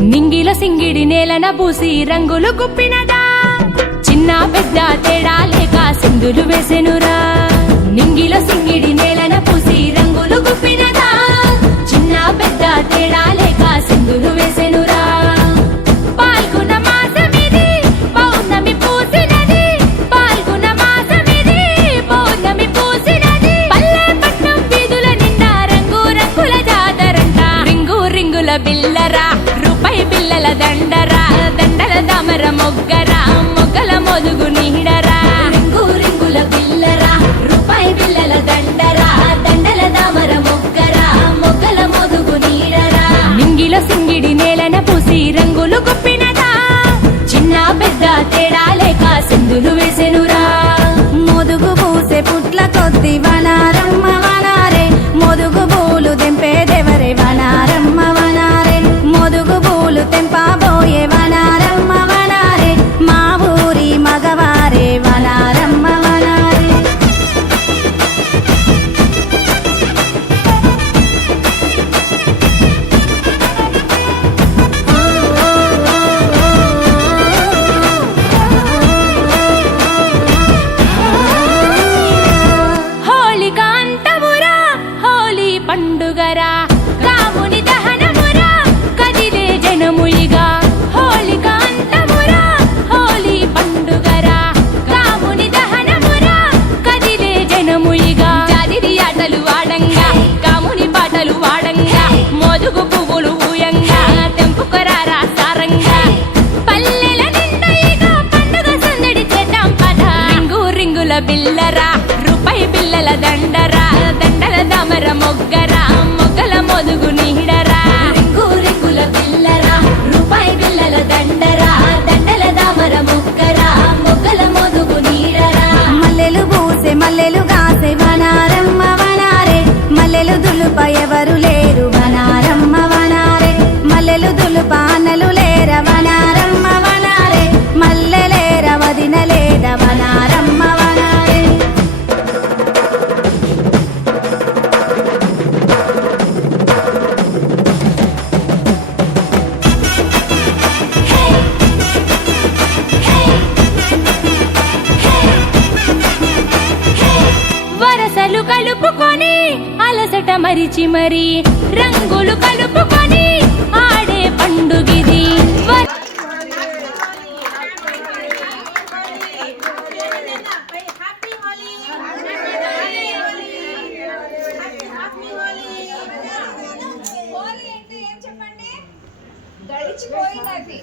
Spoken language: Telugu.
నింగిల సింగిడి నేలన పూసి రంగులు గుప్పినదా, చిన్న పెద్ద తేడా లేక సింధులు వేసెనురా. నింగిల సింగిడి నేలన పూసి రంగులు గుప్పినదా, చిన్న పెద్ద తేడా లేక సింధులు వేసెనురా. పాల్గొన మాసమిది పౌర్ణమి పూసినది, పాల్గొన మాసమిది పౌర్ణమి పూసినది. పల్లె పట్నం వీధుల నిండా రంగు రంగుల జాతరంట. రింగు రింగుల బిల్లరా, రూపాయి బిల్లల దండరా, దండల దామర మొగ్గరా, మొగ్గల మొదుగు నీడరా. రింగు రింగుల బిల్లరా, రూపాయి బిల్లల దండరా, దండల దామర మొగ్గరా, మొగ్గల మొదుగు నీడరా. నింగిల సింగిడి నేలన పూసి రంగులు గుప్పినదా, చిన్న పెద్ద తేడా లేక సింధులు వేసెనురా. మొదుగు పూసే పుట్ల కొద్ది వనారమ్మ వనారే, మొదుగు పూలు తెంపేదెవరే వనారమ్మ వనారే. మొదుగు పూలు తెంపబోయే వనారమ్మ వనారే, మా ఊరి మగవారే వనారమ్మ వనారే. హోళిక అంతమురా, హోలీ పండుగరా, కాముని దహనమురా, కదిలే జనముయిగా. హోళిక అంతమురా, హోలీ పండుగరా, కాముని దహనమురా, కదిలే జనముయిగా. జాదిరి ఆటలు ఆడంగా, కాముని పాటలు వాడంగా, మోదుగు పువ్వులు ఊయంగా, తెంపుకరారా సారంగా. పల్లెల నిండయిగా పండుగ సందడి చేద్దాం పద. రింగు రింగుల బిల్లరా, రూపాయి బిల్లల దండరా, దండల దామర మొగ్గరా, మొగ్గల మొదుగు నీడరా. రింగు రింగుల బిల్లరా, రూపాయి బిల్లల దండరా, దండల దామర మొగ్గరా, మొగ్గల మొదుగు నీడరా. మల్లెలు పూసే మల్లెలు కాసే వనారమ్మ వనారే, మల్లెలు దులుప ఎవరు లేరు వనారమ్మ వనారే. మల్లెలు దులుప అన్నలు లేర వనారమ్మ వనారే, మల్లెలేర వదినలేద వనారమ్మ వనారే. వరసలు కలుపుకొని అలసట మరిచి మరి, రంగులు కలుపుకొని ఆడే పండుగిది. గడిచిపోయినది